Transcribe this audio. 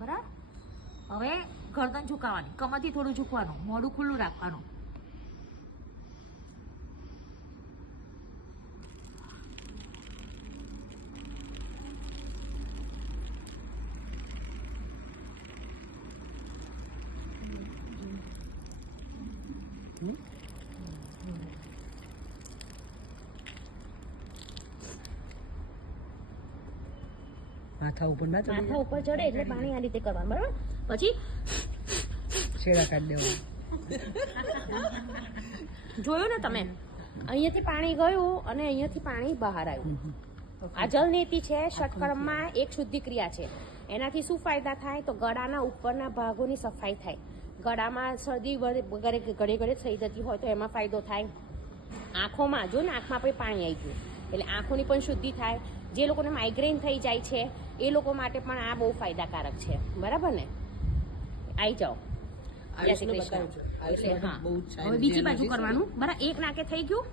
બરાબર. હવે ગરદન ઝુકાવવાની, કમરથી થોડું ઝૂકવાનું, મોઢું ખુલ્લું રાખવાનું. માથા ઉપર ના ચડે, માથા ઉપર ચડે એટલે પાણી આ રીતે કરવાનું. બરાબર. પછી છેડા કાઢી દેવા. જોયું ને તમે, અહીંયાથી પાણી ગયું અને અહીંયાથી પાણી બહાર આવ્યું. આ જલનેતિ છે, ષટકર્મમાં એક શુદ્ધિ ક્રિયા છે. એનાથી શું ફાયદા થાય? તો ગળાના ઉપરના ભાગોની સફાઈ થાય. ગળામાં શરદી વગેરે ઘડે ઘડે થઈ જતી હોય તો એમાં ફાયદો થાય. આંખોમાં, જો ને આંખમાં આપણે પાણી આવી ગયું એટલે આંખોની પણ શુદ્ધિ થાય. જે લોકોને માઇગ્રેન થઈ જાય છે એ લોકો માટે પણ આ બહુ ફાયદાકારક છે. બરાબર ને? આવી જાઓ. જય શ્રી કૃષ્ણ. એટલે હા, હવે બીજી બાજુ કરવાનું. બરાબર. એક નાકે થઈ ગયું.